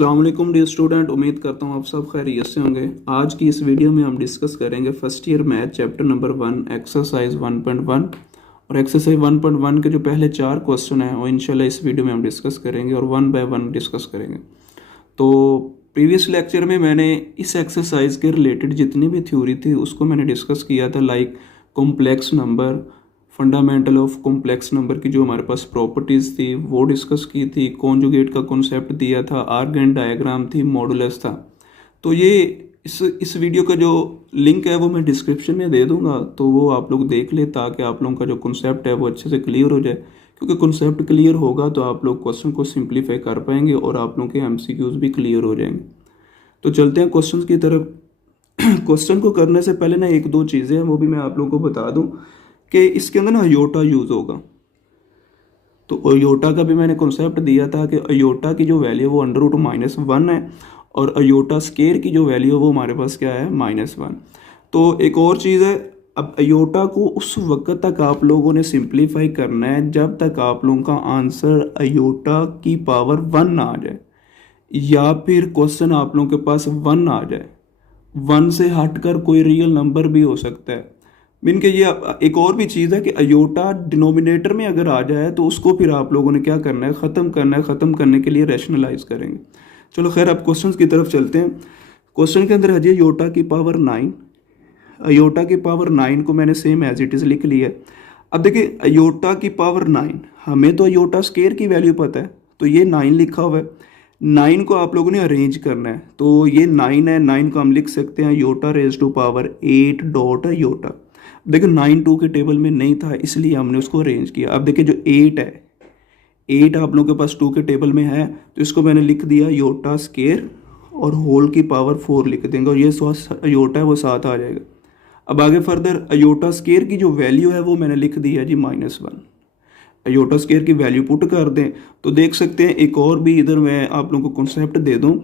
अस्सलाम वालेकुम dear student, उम्मीद करता हूँ आप सब खैरियत से होंगे। आज की इस वीडियो में हम डिस्कस करेंगे first year math chapter number 1 exercise 1.1 और एक्सरसाइज 1.1 के जो पहले 4 क्वेश्चन हैं वो इंशाल्लाह इस वीडियो में हम डिस्कस करेंगे और 1 बाय 1 डिस्कस करेंगे। तो प्रीवियस लेक्चर में मैंने इस एक्सरसाइज के रिलेटेड जितनी भी थ्योरी थी उसको मैंने डिस्कस किया था, like complex number, fundamental of complex number की जो हमारे पास प्रॉपर्टीज़ थी वो डिस्कस की थी, कॉन्जुगेट का कॉन्सेप्ट दिया था, आर्गेन डायग्राम थी, मॉडुलस था। तो ये इस वीडियो का जो लिंक है वो मैं डिस्क्रिप्शन में दे दूंगा, तो वो आप लोग देख ले ताकि आप लोगों का जो कॉन्सेप्ट है वो अच्छे से क्लियर हो जाए। क्योंकि कॉन्सेप्ट क्लियर होगा तो आप लोग क्वेश्चन को सिंप्लीफाई कर पाएंगे और आप लोगों के एमसीक्यूज भी क्लियर हो जाएंगे। तो चलते हैं क्वेश्चन की तरफ। क्वेश्चन को करने से पहले ना एक दो चीज़ें हैं वो भी मैं आप लोगों को बता दूं कि इसके अंदर ना अयोटा यूज़ होगा। तो अयोटा का भी मैंने कॉन्सेप्ट दिया था कि अयोटा की जो वैल्यू है वो √-1 है और अयोटा स्केयर की जो वैल्यू है वो हमारे पास क्या है -1। तो एक और चीज़ है, अब अयोटा को उस वक्त तक आप लोगों ने सिंप्लीफाई करना है जब तक आप लोगों का आंसर अयोटा की पावर 1 ना आ जाए, या फिर क्वेश्चन आप लोगों के पास 1 आ जाए। 1 से हटकर कोई रियल नंबर भी हो सकता है। मीन के ये एक और भी चीज़ है कि अयोटा डिनोमिनेटर में अगर आ जाए तो उसको फिर आप लोगों ने क्या करना है, ख़त्म करना है। ख़त्म करने के लिए रैशनलाइज करेंगे। चलो खैर, अब क्वेश्चन की तरफ चलते हैं। क्वेश्चन के अंदर है जी अयोटा की पावर 9। अयोटा की पावर 9 को मैंने सेम एज इट इज़ लिख लिया है। अब देखिए अयोटा की पावर 9, हमें तो अयोटा स्केयर की वैल्यू पता है, तो ये 9 लिखा हुआ है। 9 को आप लोगों ने अरेंज करना है, तो ये 9 है। 9 को हम लिख सकते हैं iota raise to power 8 dot iota. देखो 9 2 के टेबल में नहीं था इसलिए हमने उसको अरेंज किया। अब देखिए जो 8 है, 8 आप लोगों के पास 2 के टेबल में है, तो इसको मैंने लिख दिया अयोटा स्केयर और होल की पावर 4 लिख देंगे और ये अयोटा है वो 7 आ जाएगा। अब आगे फर्दर अयोटा स्केयर की जो वैल्यू है वो मैंने लिख दी है जी -1। अयोटा स्केयर की वैल्यू पुट कर दें तो देख सकते हैं, एक और भी इधर मैं आप लोगों को कॉन्सेप्ट दे दूं।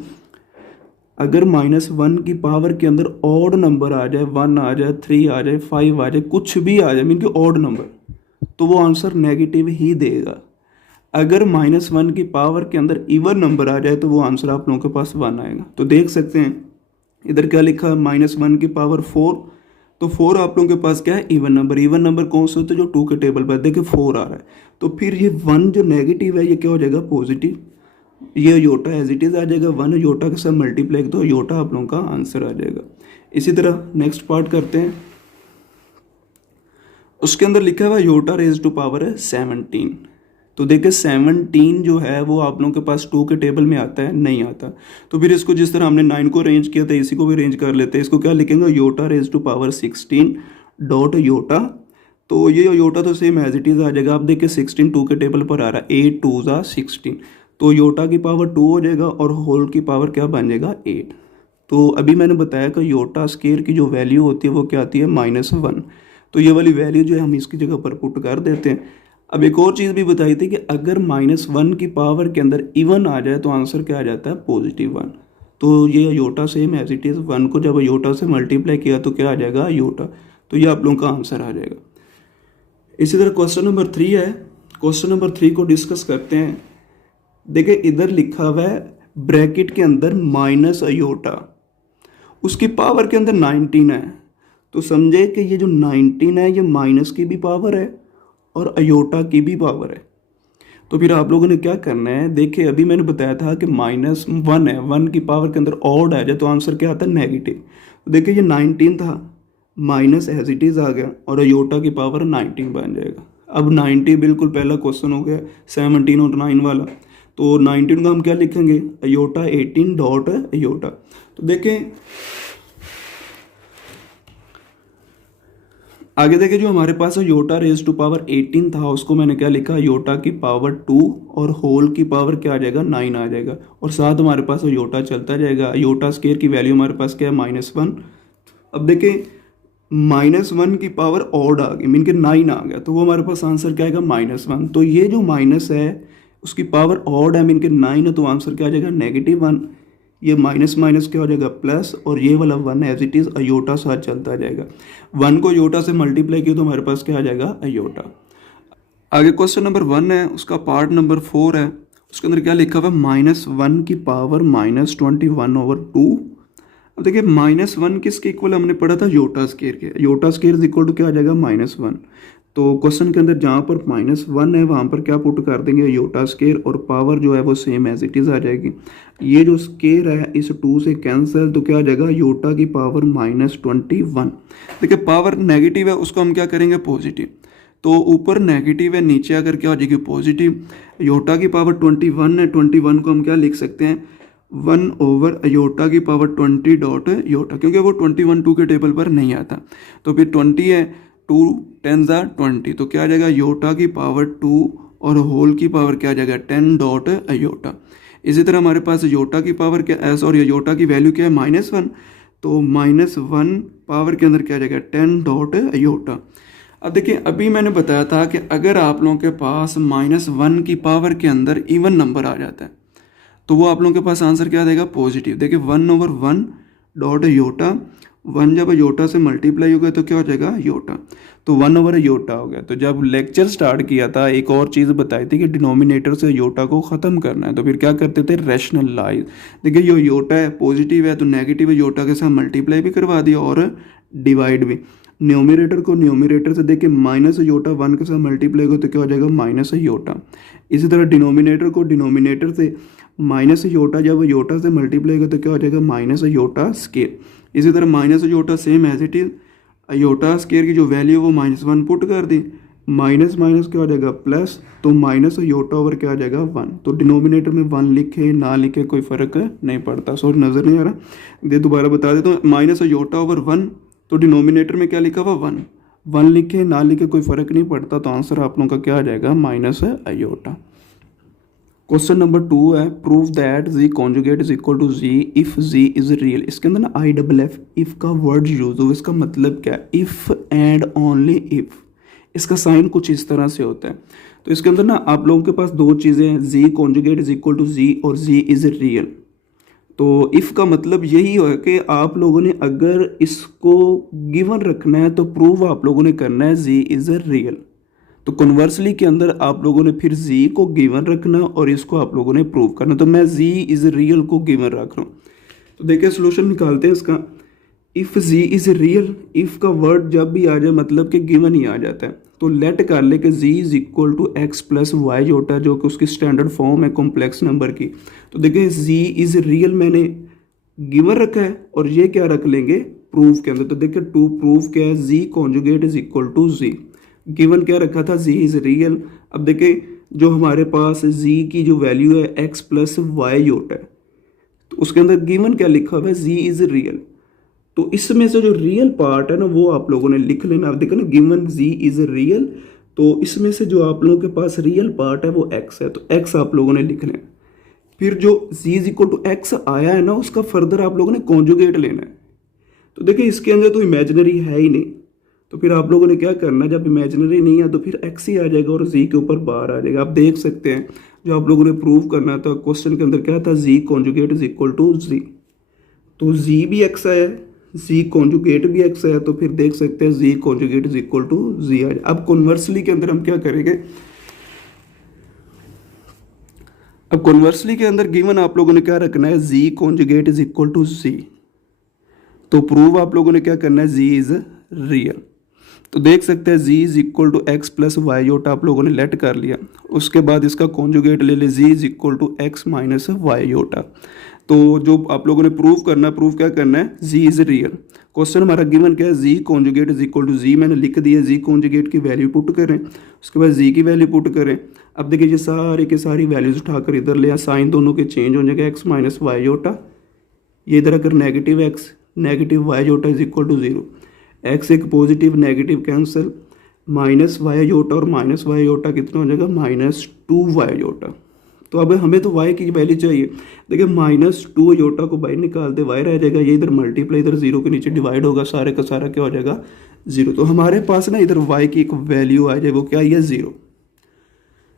अगर -1 की पावर के अंदर ऑड नंबर आ जाए, 1 आ जाए, 3 आ जाए, 5 आ जाए, कुछ भी आ जाए, मीन कि ऑड नंबर, तो वो आंसर नेगेटिव ही देगा। अगर -1 की पावर के अंदर इवन नंबर आ जाए तो वो आंसर आप लोगों के पास 1 आएगा। तो देख सकते हैं इधर क्या लिखा है, -1 की पावर 4, तो 4 आप लोगों के पास क्या है, इवन नंबर। इवन नंबर कौन से होते हैं, जो 2 के टेबल पर। देखिए 4 आ रहा है, तो फिर ये 1 जो नेगेटिव है ये क्या हो जाएगा, पॉजिटिव। ये अयोटा एज इट इज़ आ जाएगा, 1 अयोटा के साथ मल्टीप्लाई तो अयोटा आप लोगों का आंसर आ जाएगा। इसी तरह नेक्स्ट पार्ट करते हैं। उसके अंदर लिखा हुआ अयोटा रेज टू पावर है 17। तो देखिए 17 जो है वो आप लोगों के पास 2 के टेबल में आता है, नहीं आता। तो फिर इसको जिस तरह हमने 9 को अरेंज किया था इसी को भी अरेंज कर लेते हैं। इसको क्या लिखेंगे, iota raise to power 16 dot iota. तो ये अयोटा तो सेम एज इट इज़ आ जाएगा। आप देखिए 16 2 के टेबल पर आ रहा है, 8 2 ज़ा 16, तो योटा की पावर 2 हो जाएगा और होल की पावर क्या बन जाएगा, 8। तो अभी मैंने बताया कि योटा स्केयर की जो वैल्यू होती है वो क्या आती है, -1। तो ये वाली वैल्यू जो है हम इसकी जगह पर पुट कर देते हैं। अब एक और चीज़ भी बताई थी कि अगर -1 की पावर के अंदर इवन आ जाए तो आंसर क्या आ जाता है, +1। तो ये iota same as it is, 1 को जब अयोटा से मल्टीप्लाई किया तो क्या आ जाएगा, अयोटा। तो ये आप लोगों का आंसर आ जाएगा। इसी तरह क्वेश्चन नंबर 3 है। क्वेश्चन नंबर 3 को डिस्कस करते हैं। देखिए इधर लिखा हुआ है ब्रैकेट के अंदर माइनस अयोटा, उसकी पावर के अंदर 19 है। तो समझे कि ये जो 19 है ये माइनस की भी पावर है और अयोटा की भी पावर है। तो फिर आप लोगों ने क्या करना है, देखिए अभी मैंने बताया था कि -1 है, 1 की पावर के अंदर ऑड आ जाए तो आंसर क्या आता है, नेगेटिव। तो देखिए ये 19 था, माइनस एज इट इज़ आ गया और अयोटा की पावर 19 बन जाएगा। अब 90 बिल्कुल पहला क्वेश्चन हो गया, 17 और 9 वाला। तो 19 का हम क्या लिखेंगे, अयोटा 18 डॉट अयोटा। तो देखें आगे देखें, जो हमारे पास अयोटा रेज टू पावर 18 था उसको मैंने क्या लिखा, अयोटा की पावर 2 और होल की पावर क्या आ जाएगा, 9 आ जाएगा। और साथ हमारे पास अयोटा चलता जाएगा। अयोटा स्केयर की वैल्यू हमारे पास क्या है, -1। अब देखें -1 की पावर ऑड आ गई, मीन के 9 आ गया, तो वो हमारे पास आंसर क्या आएगा, -1। तो ये जो माइनस है उसकी पावर ऑड है, मीन के 9 है, तो आंसर क्या आ जाएगा, -1। ये माइनस माइनस क्या हो जाएगा, प्लस, और ये वाला 1 एज इट इज़ अयोटा साथ चलता जाएगा। 1 को अयोटा से मल्टीप्लाई किया तो हमारे पास क्या आ जाएगा, अयोटा। आगे क्वेश्चन नंबर 1 है, उसका पार्ट नंबर 4 है उसके अंदर क्या लिखा हुआ है, -1 की पावर -21/2। अब देखिए -1 किसके इक्वल हमने पढ़ा था, योटा स्केयर के। योटा स्केयर इक्वल टू क्या आ जाएगा, -1। तो क्वेश्चन के अंदर जहाँ पर -1 है वहाँ पर क्या पुट कर देंगे, योटा स्केयर, और पावर जो है वो सेम एज इट इज़ आ जाएगी। ये जो स्केयर है इस 2 से कैंसिल, तो क्या आ जाएगा, योटा की पावर -21। देखिए पावर नेगेटिव है, उसको हम क्या करेंगे, पॉजिटिव। तो ऊपर नेगेटिव है, नीचे आकर क्या हो जाएगी, पॉजिटिव। योटा की पावर 21 है, 21 को हम क्या लिख सकते हैं, 1/योटा की पावर 20 डॉट योटा, क्योंकि वो 21 2 के टेबल पर नहीं आता। तो फिर 20 है, 2 10 20, तो क्या आ जाएगा, योटा की पावर 2 और होल की पावर क्या आ जाएगा, 10 डॉट योटा। इसी तरह हमारे पास योटा की पावर क्या, सॉरी योटा की वैल्यू क्या है, -1, तो -1 पावर के अंदर क्या आ जाएगा, 10 डॉट योटा। अब देखिए अभी मैंने बताया था कि अगर आप लोगों के पास -1 की पावर के अंदर इवन नंबर आ जाता है तो वो आप लोगों के पास आंसर क्या देगा, पॉजिटिव। देखिए 1/1 डॉट योटा, 1 जब योटा से मल्टीप्लाई हो गया तो क्या हो जाएगा, योटा, तो 1/योटा हो गया। तो जब लेक्चर स्टार्ट किया था एक और चीज़ बताई थी कि डिनोमिनेटर से योटा को ख़त्म करना है, तो फिर क्या करते थे, रैशनलाइज। देखिए जो योटा है पॉजिटिव है तो नेगेटिव योटा के साथ मल्टीप्लाई भी करवा दिया और डिवाइड भी। न्यूमरेटर को न्यूमरेटर से देखिए -योटा 1 के साथ मल्टीप्लाई हो तो क्या हो जाएगा, -योटा। इसी तरह डिनोमिनेटर को डिनोमिनेटर से -योटा जब योटा से मल्टीप्लाई हो तो क्या हो जाएगा, -योटा स्केयर। इसी तरह -iota same as it is, iota square की जो वैल्यू वो -1 पुट कर दी, माइनस माइनस क्या हो जाएगा, प्लस, तो -योटा ओवर क्या आ जाएगा, 1। तो डिनोमिनेटर में 1 लिखे ना लिखे कोई फ़र्क नहीं पड़ता। सॉरी नज़र नहीं आ रहा, दे दोबारा बता देता हूँ, -योटा ओवर 1, तो डिनोमिनेटर में क्या लिखा हुआ, 1 लिखे ना लिखे कोई फ़र्क नहीं पड़ता। तो आंसर आप लोगों का क्या आ जाएगा, -योटा। क्वेश्चन नंबर 2 है, prove that z conjugate is equal to z if z is real. इसके अंदर ना IFF इफ का वर्ड यूज हो, इसका मतलब क्या है, इफ एंड ओनली इफ। इसका साइन कुछ इस तरह से होता है। तो इसके अंदर ना आप लोगों के पास दो चीज़ें हैं, z conjugate is equal to z और z इज रियल। तो इफ़ का मतलब यही है कि आप लोगों ने अगर इसको गिवन रखना है तो प्रूव आप लोगों ने करना है z इज रियल। तो कन्वर्सली के अंदर आप लोगों ने फिर z को गिवन रखना और इसको आप लोगों ने प्रूव करना। तो मैं z इज रियल को गिवन रख रहा हूँ। तो देखिए सोल्यूशन निकालते हैं इसका। If z is real, if का वर्ड जब भी आ जाए मतलब कि गिवन ही आ जाता है। तो लेट कर ले कि z is equal to x plus y iota, जो कि उसकी स्टैंडर्ड फॉर्म है कॉम्प्लेक्स नंबर की। तो देखिए z इज रियल मैंने गिवन रखा है और ये क्या रख लेंगे प्रूफ के अंदर। तो देखिए टू प्रूफ क्या है, z conjugate is equal to z, given क्या रखा था, z इज रियल। अब देखिए जो हमारे पास z की जो वैल्यू है x प्लस वाई जोटा है, तो उसके अंदर गिवन क्या लिखा हुआ है, z इज रियल। तो इसमें से जो रियल पार्ट है ना वो आप लोगों ने लिख लेना। अब देखो ना गिवन z इज रियल, तो इसमें से जो आप लोगों के पास रियल पार्ट है वो x है, तो x आप लोगों ने लिख लेना। फिर जो z is equal to x आया है ना उसका फर्दर आप लोगों ने कॉन्जुगेट लेना है। तो देखिए इसके अंदर तो इमेजिनरी है ही नहीं, तो फिर आप लोगों ने क्या करना, जब इमेजिनरी नहीं है तो फिर x ही आ जाएगा और z के ऊपर बार आ जाएगा। आप देख सकते हैं जो आप लोगों ने प्रूव करना था क्वेश्चन के अंदर क्या था, z conjugate is equal to z। तो z भी x आया है, z कॉन्जुगेट भी x है, तो फिर देख सकते हैं z conjugate is equal to z आ जाए। अब कॉन्वर्सली के अंदर हम क्या करेंगे, अब कॉन्वर्सली के अंदर गिवन आप लोगों ने क्या रखना है, z conjugate is equal to z। तो प्रूव आप लोगों ने क्या करना है, z इज रियल। तो देख सकते हैं z is equal to x plus y iota आप लोगों ने लेट कर लिया। उसके बाद इसका कॉन्जुगेट ले ले, z is equal to x minus y iota. तो जो आप लोगों ने प्रूव करना, प्रूव क्या करना है, z इज रियल। क्वेश्चन हमारा गिवन क्या है, z conjugate is equal to z, मैंने लिख दिया, z कॉन्जुगेट की वैल्यू पुट करें, उसके बाद z की वैल्यू पुट करें। अब देखिए ये सारे के सारी वैल्यूज उठाकर इधर ले, साइन दोनों के चेंज हो जाएगा, x माइनस वाई जोटा, ये इधर अगर negative x negative y iota is equal to 0, x एक positive negative cancel, minus y iota और माइनस वाई जोटा कितना हो जाएगा, -2y जोटा। तो अब हमें तो y की वैल्यू चाहिए। देखिए -2 जोटा को बाहर निकालते y रह जाएगा, ये इधर मल्टीप्लाई इधर 0 के नीचे डिवाइड होगा, सारे का सारा क्या हो जाएगा 0। तो हमारे पास ना इधर y की एक वैल्यू आ जाएगी, वो क्या है 0।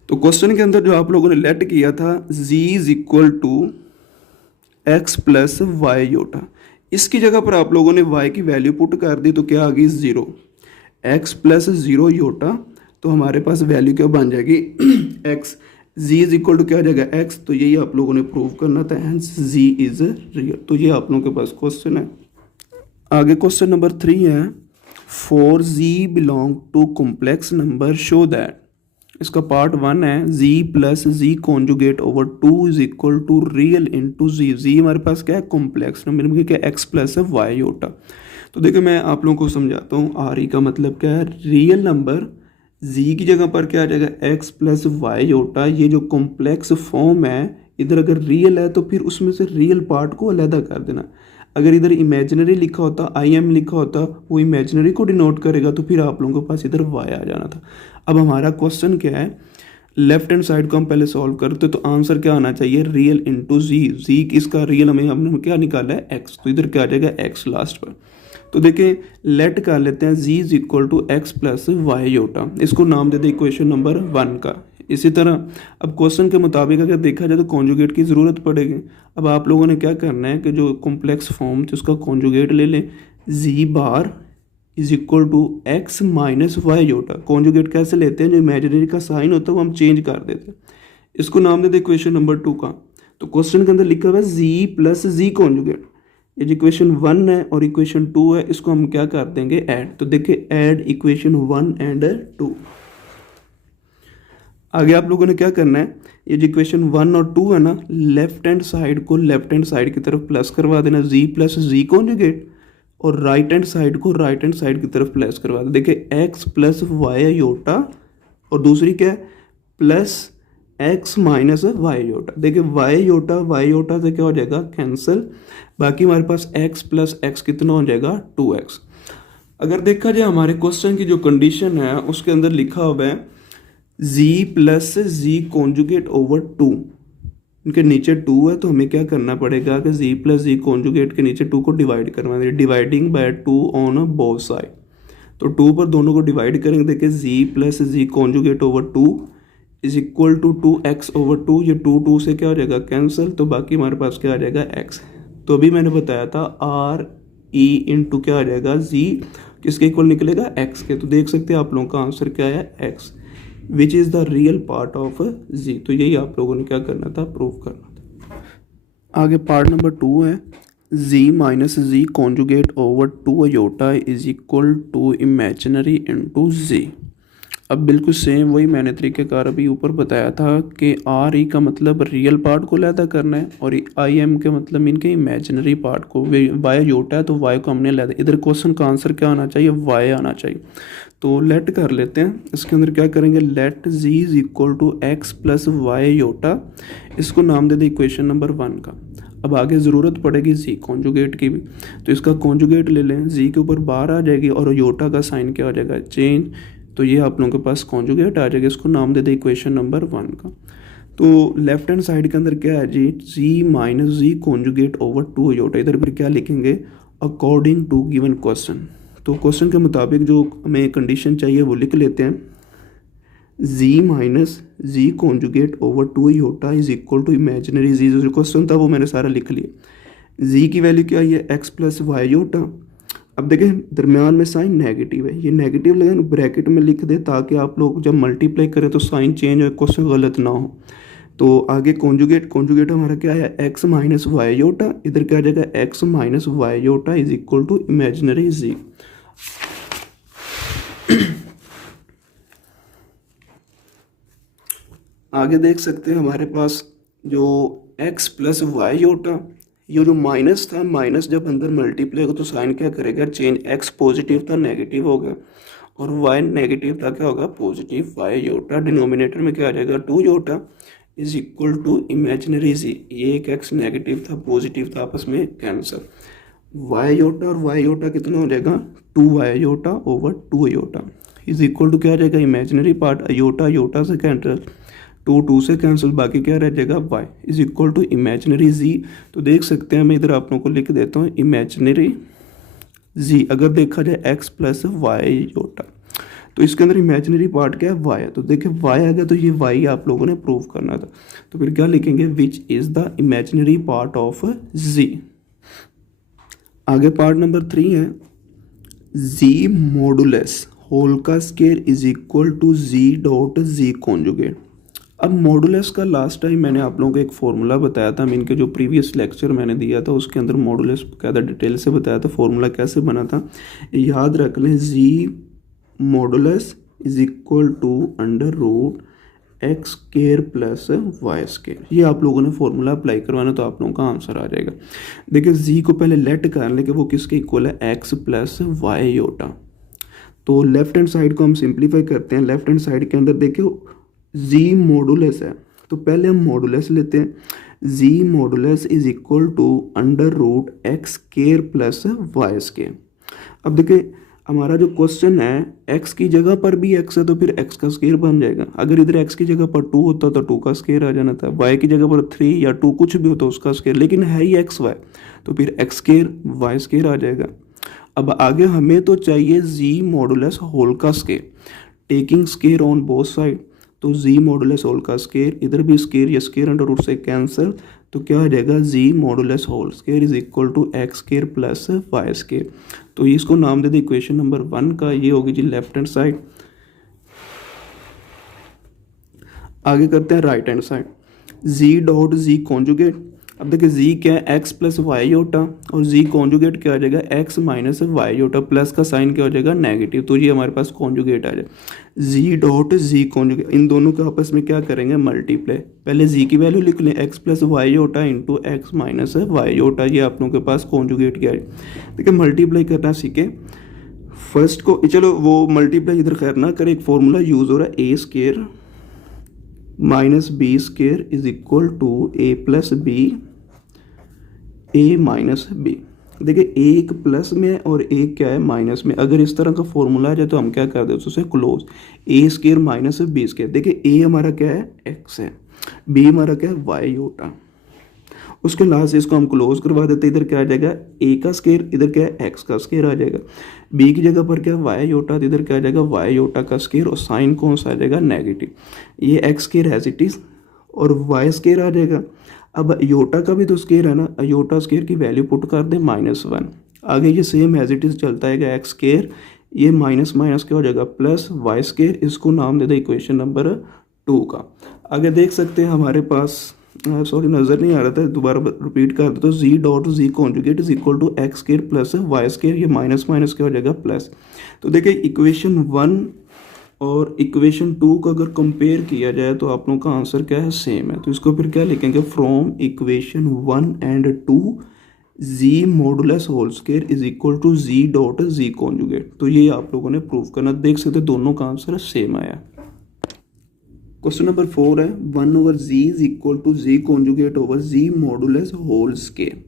तो क्वेश्चन के अंदर जो आप लोगों ने लेट किया था z is equal to x plus y iota, इसकी जगह पर आप लोगों ने y की वैल्यू पुट कर दी, तो क्या आ गई 0, x प्लस 0 योटा। तो हमारे पास वैल्यू क्या बन जाएगी x z is equal to क्या आ जाएगा x, तो यही आप लोगों ने प्रूव करना था, हेंस z इज रियल। तो ये आप लोगों के पास क्वेश्चन है। आगे क्वेश्चन नंबर 3 है, for z belong to complex number show that. इसका पार्ट 1 है, z plus z conjugate over 2 is equal to real into z। z हमारे पास क्या है, कॉम्प्लेक्स नंबर में क्या x प्लस है y योटा। तो देखिए मैं आप लोगों को समझाता हूँ, आर ई का मतलब क्या है, रियल नंबर z की जगह पर क्या आ जाएगा x प्लस वाई योटा। ये जो कॉम्प्लेक्स फॉर्म है, इधर अगर रियल है तो फिर उसमें से रियल पार्ट को अलहदा कर देना। अगर इधर इमेजिनरी लिखा होता, आई एम लिखा होता, वो इमेजिनरी को डिनोट करेगा, तो फिर आप लोगों के पास इधर y आ जाना था। अब हमारा क्वेश्चन क्या है, लेफ्ट हैंड साइड को हम पहले सॉल्व करते तो आंसर क्या आना चाहिए, रियल इंटू जी किसका रियल, हमने क्या निकाला है x, तो इधर क्या आ जाएगा x लास्ट पर। तो देखें लेट कर लेते हैं z is equal to x plus y iota, इसको नाम दे दें इक्वेशन नंबर 1 का। इसी तरह अब क्वेश्चन के मुताबिक अगर देखा जाए तो कॉन्जुगेट की ज़रूरत पड़ेगी। अब आप लोगों ने क्या करना है कि जो कॉम्प्लेक्स फॉर्म थी उसका कॉन्जुगेट ले लें, z bar is equal to x minus y iota. Conjugate कैसे लेते हैं, जो इमेजिनरी का साइन होता है वो हम चेंज कर देते हैं। इसको नाम देते हैं इक्वेशन नंबर 2 का। तो क्वेश्चन के अंदर लिखा हुआ है z प्लस जी कॉन्जुगेट, ये जो इक्वेशन 1 है और इक्वेशन 2 है, इसको हम क्या कर देंगे ऐड। तो देखिए ऐड इक्वेशन 1 एंड 2। आगे आप लोगों ने क्या करना है, ये जो इक्वेशन 1 और 2 है ना, लेफ्ट हैंड साइड को लेफ्ट हैंड साइड की तरफ प्लस करवा देना, z प्लस जी कॉन्जुगेट, और राइट हैंड साइड को राइट हैंड साइड की तरफ प्लस करवा देना। देखिए x प्लस वाई योटा और दूसरी क्या है plus x minus y iota. देखिए वाई योटा से क्या हो जाएगा कैंसिल, बाकी हमारे पास x प्लस एक्स कितना हो जाएगा 2x। अगर देखा जाए हमारे क्वेश्चन की जो कंडीशन है उसके अंदर लिखा हुआ है z plus z conjugate over 2, इनके नीचे 2 है तो हमें क्या करना पड़ेगा कि z प्लस जी कॉन्जुगेट के नीचे 2 को डिवाइड करवा देंगे, dividing by 2 on both side. तो 2 पर दोनों को डिवाइड करेंगे, देखिए z plus z conjugate over 2 is equal to 2x over 2, ये 2 से क्या हो जाएगा कैंसिल, तो बाकी हमारे पास क्या आ जाएगा x। तो अभी मैंने बताया था आर ई इंटू क्या आ जाएगा z, किसके इक्वल निकलेगा x के। तो देख सकते हैं आप लोगों का आंसर क्या है x, which is the real part of z। तो यही आप लोगों ने क्या करना था, प्रूव करना था। आगे पार्ट नंबर 2 है, z minus z conjugate over 2 iota is equal to imaginary into z। अब बिल्कुल सेम वही मैंने तरीक़ेकार अभी ऊपर बताया था कि आर ई का मतलब रियल पार्ट को अलहदा करना है और आई एम के मतलब इनके इमेजिनरी पार्ट को। वाई योटा है तो वाई को हमने अलहदा, इधर क्वेश्चन का आंसर क्या आना चाहिए, वाई आना चाहिए। तो लेट कर लेते हैं, इसके अंदर क्या करेंगे, let z is equal to x plus y iota, इसको नाम दे दें इक्वेशन नंबर 1 का। अब आगे ज़रूरत पड़ेगी z कॉन्जुगेट की भी, तो इसका कॉन्जुगेट ले लें, z के ऊपर बार आ जाएगी और योटा का साइन क्या हो जाएगा चेंज, तो ये आप लोगों के पास कॉन्जुगेट आ जाएगा, इसको नाम दे दें इक्वेशन नंबर 1 का। तो लेफ्ट हैंड साइड के अंदर क्या है जी, z minus z conjugate over 2 Yotta, इधर फिर क्या लिखेंगे अकॉर्डिंग टू गिवन क्वेश्चन। तो क्वेश्चन के मुताबिक जो हमें कंडीशन चाहिए वो लिख लेते हैं, z minus z conjugate over 2 iota is equal to imaginary z, जो क्वेश्चन था वो मैंने सारा लिख लिया। z की वैल्यू क्या है, x प्लस वाई योटा। अब देखें दरमियान में साइन नेगेटिव है, ये नेगेटिव लगे ब्रैकेट में लिख दे ताकि आप लोग जब मल्टीप्लाई करें तो साइन चेंज हो, क्वेश्चन गलत ना हो। तो आगे कॉन्जुगेट हमारा क्या है x माइनस वाई योटा, इधर क्या आ जाएगा x minus y iota is equal to imaginary z। आगे देख सकते हैं हमारे पास जो x प्लस वाई योटा, ये जो माइनस था, माइनस जब अंदर मल्टीप्लाई होगा तो साइन क्या करेगा चेंज, x पॉजिटिव था नेगेटिव होगा और y नेगेटिव था क्या होगा पॉजिटिव, y योटा डिनोमिनेटर में क्या आ जाएगा 2 iota is equal to imaginary z। ये एक x नेगेटिव था पॉजिटिव था आपस में कैंसर, y योटा और y योटा कितना हो जाएगा 2y iota over 2 iota is equal to क्या आ जाएगा इमेजिनरी पार्ट योटा से कैंसिल, 2 से कैंसिल, बाकी क्या रह जाएगा y is equal to imaginary z। तो देख सकते हैं मैं इधर आप लोगों को लिख देता हूँ इमेजिनरी z। अगर देखा जाए x प्लस वाई योटा, तो इसके अंदर इमेजिनरी पार्ट क्या है y है, तो देखिए y आ गया, तो ये y आप लोगों ने प्रूव करना था। तो फिर क्या लिखेंगे, which is the imaginary part of z। आगे पार्ट नंबर 3 है, z मॉडुलस होल का square is equal to z dot z conjugate. अब मॉडुलस का लास्ट टाइम मैंने आप लोगों को एक फार्मूला बताया था, इनके जो प्रीवियस लेक्चर मैंने दिया था उसके अंदर मॉडुलस ज़्यादा डिटेल से बताया था, फार्मूला कैसे बना था याद रख लें। Z modulus is equal to under root x square plus y square. ये आप लोगों ने फॉर्मूला अप्लाई करवाना तो आप लोगों का आंसर आ जाएगा। देखिए जी को पहले लेट कर लें कि वो किसके इक्वल है, एक्स प्लस वाई योटा। तो लेफ्ट हैंड साइड को हम सिंप्लीफाई करते हैं। लेफ्ट हैंड साइड के अंदर देखियो जी मॉडुलस है, तो पहले हम मॉडुलस लेते हैं। Z modulus is equal to under root x square plus y square. अब देखिए हमारा जो क्वेश्चन है x की जगह पर भी x है तो फिर x का स्केयर बन जाएगा। अगर इधर x की जगह पर 2 होता तो 2 का स्केयर आ जाना था, y की जगह पर 3 या 2 कुछ भी होता उसका स्केयर, लेकिन है ही x y तो फिर x स्केयर y स्केयर आ जाएगा। अब आगे हमें तो चाहिए z मॉडुलस होल का square, taking square on both side. तो z मॉडुलस होल का स्केयर, इधर भी स्केयर या स्केयर अंडर रूट से कैंसिल, तो क्या हो जाएगा z modulus whole square is equal to x square plus y square. तो इसको नाम दे दे इक्वेशन नंबर 1 का, ये होगी जी लेफ्ट हैंड साइड। आगे करते हैं right hand side, z dot z conjugate. अब देखिए z क्या है, x प्लस वाई योटा, और z कॉन्जुगेट क्या हो जाएगा, x minus y iota, plus का साइन क्या हो जाएगा नेगेटिव, तो ये हमारे पास कॉन्जुगेट आ जाए। z डॉट z कॉन्जुगेट, इन दोनों को आपस में क्या करेंगे मल्टीप्लाई। पहले z की वैल्यू लिख लें, x plus y iota into x minus y iota, ये आप लोगों के पास कॉन्जुगेट क्या है। देखिए मल्टीप्लाई करना सीखे फर्स्ट को, चलो वो मल्टीप्लाई इधर खैर ना करें, एक फॉर्मूला यूज़ हो रहा है, a square minus b square is equal to a plus b a minus b. देखिए एक प्लस में और एक क्या है माइनस में, अगर इस तरह का फॉर्मूला आ जाए तो हम क्या कर देते हैं उसे क्लोज, ए स्केयर माइनस बी स्केयर। देखिए ए हमारा क्या है एक्स है, बी हमारा क्या है वाई योटा, उसके लास्ट से इसको हम क्लोज करवा देते हैं। इधर क्या आ जाएगा ए का स्केयर, इधर क्या है एक्स का स्केयर आ जाएगा, बी की जगह पर क्या है वाई योटा, तो इधर क्या आ जाएगा वाई योटा का स्केयर, और साइन कौन सा आ जाएगा नेगेटिव। ये x square as it is और वाई स्केयर आ जाएगा। अब योटा का भी तो स्केयर है ना, योटा स्केयर की वैल्यू पुट कर दे -1। आगे ये सेम एज इट इज चलता है एक्स स्केयर, ये माइनस माइनस क्या हो जाएगा प्लस वाई स्केयर, इसको नाम दे दे इक्वेशन नंबर 2 का। आगे देख सकते हैं हमारे पास, सॉरी नज़र नहीं आ रहा था, दोबारा रिपीट कर दो, तो z dot z conjugate is equal to x square plus y square, ये माइनस माइनस क्या हो जाएगा प्लस। तो देखिए इक्वेशन 1 और इक्वेशन 2 को अगर कंपेयर किया जाए तो आप लोगों का आंसर क्या है सेम है। तो इसको फिर क्या लिखेंगे, from equation 1 and 2 z modulus whole square is equal to z dot z conjugate. तो ये आप लोगों ने प्रूव करना, देख सकते दोनों का आंसर सेम आया। क्वेश्चन नंबर 4 है 1 over z is equal to z conjugate over z modulus whole square.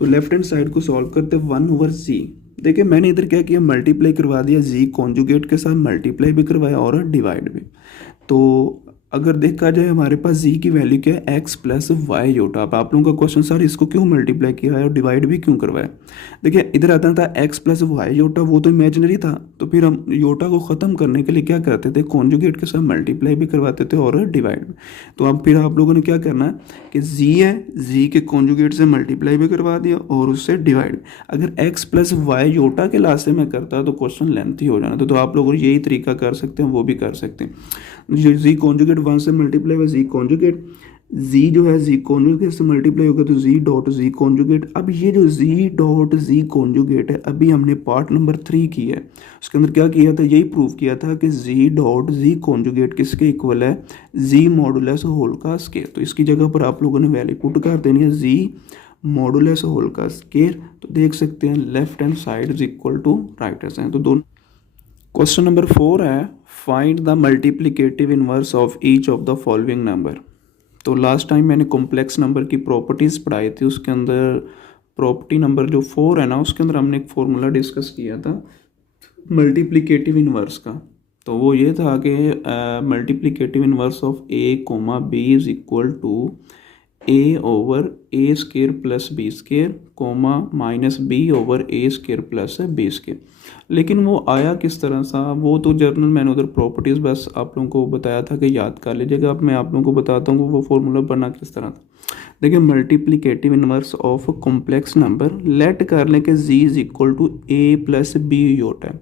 तो लेफ्ट हैंड साइड को सॉल्व करते 1 ओवर z। देखिए मैंने इधर क्या किया, मल्टीप्लाई करवा दिया, z कॉन्जुगेट के साथ मल्टीप्लाई भी करवाया और डिवाइड भी। तो अगर देखा जाए हमारे पास z की वैल्यू क्या है x प्लस वाई योटा। अब आप लोगों का क्वेश्चन सर इसको क्यों मल्टीप्लाई किया है और डिवाइड भी क्यों करवाया। देखिए इधर आता था x प्लस वाई योटा, वो तो इमेजिनरी था, तो फिर हम योटा को ख़त्म करने के लिए क्या करते थे, कॉन्जुगेट के साथ मल्टीप्लाई भी करवाते थे और डिवाइड भी। तो अब फिर आप लोगों ने क्या करना है कि z है, z के कॉन्जुगेट से मल्टीप्लाई भी करवा दिया और उससे डिवाइड। अगर x प्लस वाई योटा के लास्ट से मैं करता तो क्वेश्चन लेंथी हो जाना था, तो आप लोग यही तरीका कर सकते हैं, वो भी कर सकते हैं। जो z कॉन्जुगेट 1 से मल्टीप्लाई हुआ z कॉन्जुगेट, z जो है z कॉन्जुगेट से मल्टीप्लाई होगा तो z डॉट z कॉन्जुगेट। अब ये जो z डॉट z कॉन्जुगेट है अभी हमने पार्ट नंबर 3 किया है, उसके अंदर क्या किया था, यही प्रूव किया था कि z डॉट z कॉन्जुगेट किसके इक्वल है, z मॉडुलस होल का स्केयर। तो इसकी जगह पर आप लोगों ने वैल्यू पुट कर देनी है z मॉडुलस होल का स्केयर। तो देख सकते हैं left hand side is equal to right hand side. तो दोनों क्वेश्चन नंबर 4 है find the multiplicative inverse of each of the following number. तो लास्ट टाइम मैंने कॉम्प्लेक्स नंबर की प्रॉपर्टीज़ पढ़ाई थी, उसके अंदर प्रॉपर्टी नंबर जो 4 है ना, उसके अंदर हमने एक फॉर्मूला डिस्कस किया था मल्टीप्लिकेटिव इनवर्स का। तो वो ये था कि multiplicative inverse of a comma b is equal to a over a square plus b square comma minus b over a square plus b square. लेकिन वो आया किस तरह सा, वो तो जर्नल मैंने उधर प्रॉपर्टीज़ बस आप लोगों को बताया था कि याद कर लीजिएगा। अब मैं आप लोगों को बताता हूँ वो फॉर्मूला बना किस तरह था। देखिए multiplicative inverse of complex number, let कर लें कि z is equal to a plus b iota है।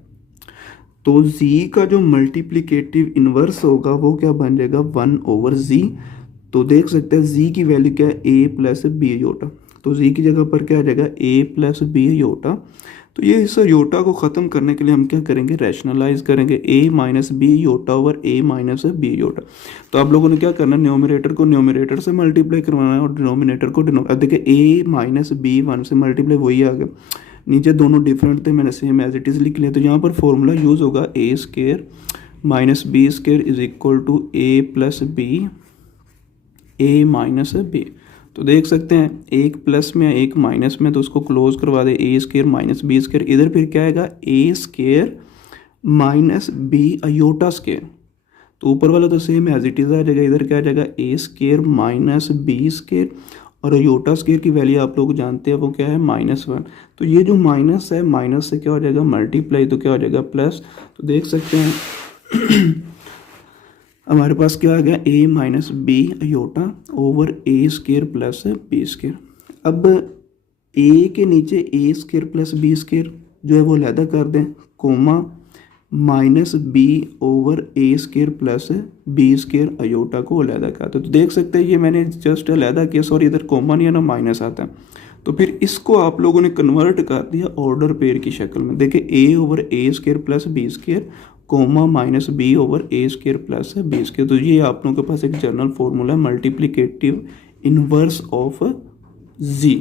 तो z का जो मल्टीप्लिकेटिव इन्वर्स होगा वो क्या बन जाएगा 1/z। तो देख सकते हैं z की वैल्यू क्या है a प्लस बी योटा, तो z की जगह पर क्या आ जाएगा a प्लस बी योटा। तो ये इस योटा को ख़त्म करने के लिए हम क्या करेंगे, रैशनलाइज करेंगे a minus b iota over a minus b iota. तो आप लोगों ने क्या करना है, न्यूमरेटर को न्यूमरेटर से मल्टीप्लाई करवाना है और डिनोमिनेटर को अब देखिए a माइनस बी 1 से मल्टीप्लाई वही आ गया, नीचे दोनों डिफरेंट थे मैंने सेम एज इट इज़ लिख लिया। तो यहाँ पर फॉर्मूला यूज़ होगा a square minus b square is equal to a plus b a minus b. तो देख सकते हैं एक प्लस में एक माइनस में, तो उसको क्लोज करवा दे a square minus b square, इधर फिर क्या आएगा a square minus b iota square. तो ऊपर वाला तो सेम एज इट इज़ आ जाएगा, इधर क्या आ जाएगा a square minus b square और अयोटा स्केयर की वैल्यू आप लोग जानते हैं वो क्या है -1। तो ये जो माइनस है माइनस से क्या हो जाएगा मल्टीप्लाई, तो क्या हो जाएगा प्लस। तो देख सकते हैं हमारे पास क्या आ गया a minus b iota over a square plus b square. अब a के नीचे a square plus b square जो है वो अलहदा कर दें, comma minus b over a square plus b square iota को अलहदा करते। तो देख सकते हैं ये मैंने जस्ट अलहदा किया, सॉरी इधर कोमा नहीं है ना माइनस आता है। तो फिर इसको आप लोगों ने कन्वर्ट कर दिया ऑर्डर पेयर की शक्ल में, देखिए a over a square plus b square comma minus b over a square plus b square. तो ये आप लोगों के पास एक जनरल फॉर्मूला है मल्टीप्लिकेटिव इनवर्स ऑफ z।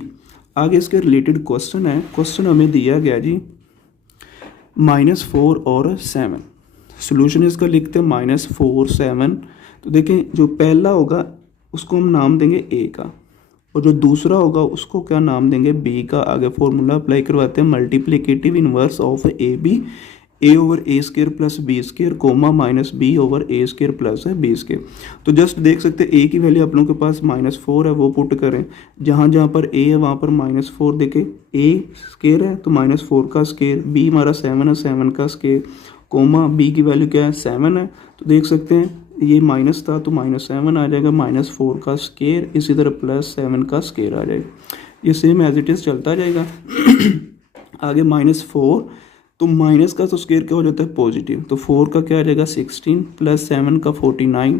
आगे इसके रिलेटेड क्वेश्चन है, क्वेश्चन हमें दिया गया जी -4 और 7। सोल्यूशन इसका लिखते हैं -4 7। तो देखें जो पहला होगा उसको हम नाम देंगे a का और जो दूसरा होगा उसको क्या नाम देंगे b का। आगे फॉर्मूला अप्लाई करवाते हैं multiplicative inverse of a over a square plus b square comma minus b over a square plus b square. तो जस्ट देख सकते हैं a की वैल्यू आप लोगों के पास -4 है वो पुट करें, जहाँ जहाँ पर a है वहाँ पर -4 देखें, a स्केयर है तो -4 का स्केयर, b हमारा 7 है 7 का स्केयर, कोमा b की वैल्यू क्या है 7 है। तो देख सकते हैं ये माइनस था तो -7 आ जाएगा, -4 का स्केयर, इसी तरह +7 का स्केयर आ जाएगा। ये सेम एज इट इज़ चलता जाएगा। आगे -4 तो माइनस का तो स्केयर क्या हो जाता है पॉजिटिव, तो 4 का क्या आ जाएगा 16 प्लस 7 का 49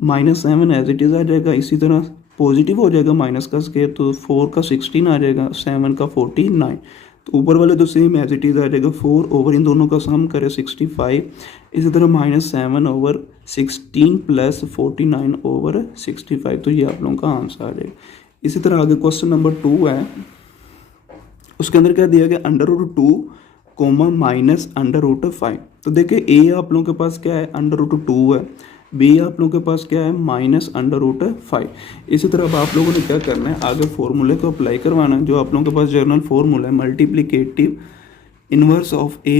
-7 एज इट इज़ आ जाएगा। इसी तरह पॉजिटिव हो जाएगा माइनस का स्केयर, तो 4 का 16 आ जाएगा, 7 का 49। तो ऊपर वाले तो सेम एज इट इज़ आ जाएगा, 4 ओवर इन दोनों का सम करे 65। इसी तरह -7 ओवर 16 प्लस 49 ओवर 65। तो ये आप लोगों का आंसर आ जाएगा। इसी तरह आगे क्वेश्चन नंबर 2 है, उसके अंदर क्या दिया गया √2 कोमा माइनस √5। तो देखिए a आप लोगों के पास क्या है √2 है, b आप लोगों के पास क्या है -√5। इसी तरह अब आप लोगों ने क्या करना है आगे फॉर्मूले को अप्लाई करवाना है, जो आप लोगों के पास जनरल फॉर्मूला है मल्टीप्लिकेटिव इनवर्स ऑफ a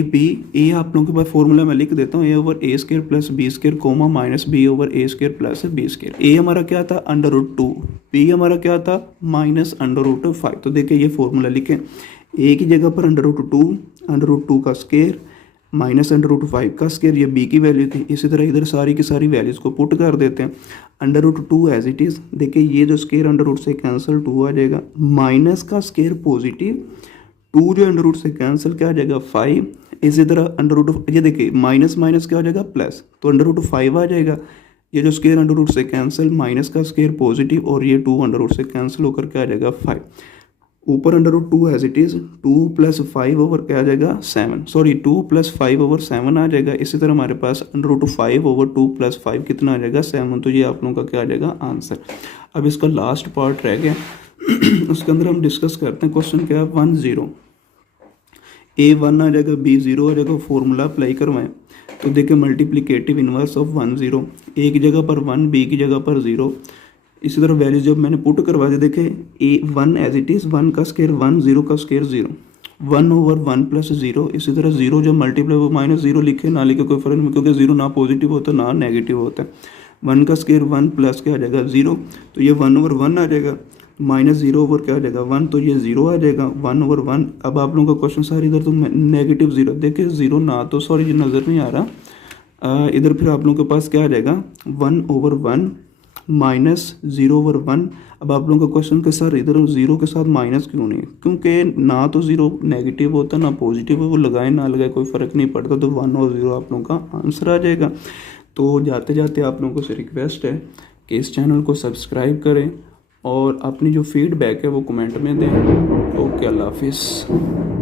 आप लोगों के पास फॉर्मूला मैं लिख देता हूँ, a over a square plus b square comma minus b over a square plus b square. a हमारा क्या था √2, b हमारा क्या था -√5। तो देखिए ये फॉर्मूला लिखें, a की जगह पर √2 का स्केयर -√5 का स्केयर, ये b की वैल्यू थी। इसी तरह इधर सारी की सारी वैल्यूज़ को पुट कर देते हैं, √2 एज इट इज़। देखिए ये जो स्केयर √2 से कैंसिल 2 आ जाएगा, माइनस का स्केयर पॉजिटिव, 2 जो √2 से कैंसिल क्या आ जाएगा 5। इसी तरह √2 ये देखिए माइनस माइनस क्या हो जाएगा प्लस, तो √5 आ जाएगा। ये जो स्केयर √2 से कैंसिल, माइनस का स्केयर पॉजिटिव और ये 2 √2 से कैंसिल होकर क्या आ जाएगा 5। ऊपर √2 एज इट इज़, 2 + 5 ओवर क्या आ जाएगा 7, सॉरी 2 + 5 ओवर 7 आ जाएगा। इसी तरह हमारे पास √5 ओवर 2 + 5 कितना आ जाएगा 7। तो ये आप लोगों का क्या आ जाएगा आंसर। अब इसका लास्ट पार्ट रह गया, उसके अंदर हम डिस्कस करते हैं। क्वेश्चन क्या है 1 0, a 1 आ जाएगा b 0 आ जाएगा, फॉर्मूला अप्लाई करवाएं। तो देखिए मल्टीप्लिकेटिव इनवर्स ऑफ 1 0, a की जगह पर 1 b की जगह पर 0। इसी तरह वैल्यू जब मैंने पुट करवा दी, देखे a 1 एज इट इज़, 1 का स्केयर 1, 0 का स्केयर 0, 1 ओवर 1 + 0। इसी तरह 0 जब मल्टीप्लाई वो -0 लिखे ना लिखे कोई फर्क नहीं, क्योंकि 0 ना पॉजिटिव होता ना नेगेटिव होता है। 1 का स्केयर 1 प्लस क्या आ जाएगा 0, तो ये 1 ओवर 1 आ जाएगा, -0 ओवर क्या आ जाएगा 1, तो ये 0 आ जाएगा 1 ओवर 1। अब आप लोगों का क्वेश्चन सारी इधर तो -0, देखिए 0 ना तो सॉरी ये नज़र नहीं आ रहा, इधर फिर आप लोगों के पास क्या आ जाएगा 1 ओवर 1 -0/1। अब आप लोगों का क्वेश्चन के सर इधर ज़ीरो के साथ माइनस क्यों नहीं है, क्योंकि ना तो ज़ीरो नेगेटिव होता ना पॉजिटिव है, वो लगाए ना लगाए कोई फ़र्क नहीं पड़ता, तो 1 और 0 आप लोगों का आंसर आ जाएगा। तो जाते जाते आप लोगों से रिक्वेस्ट है कि इस चैनल को सब्सक्राइब करें और अपनी जो फीडबैक है वो कमेंट में दें। ओके, अल्लाह हाफिज़।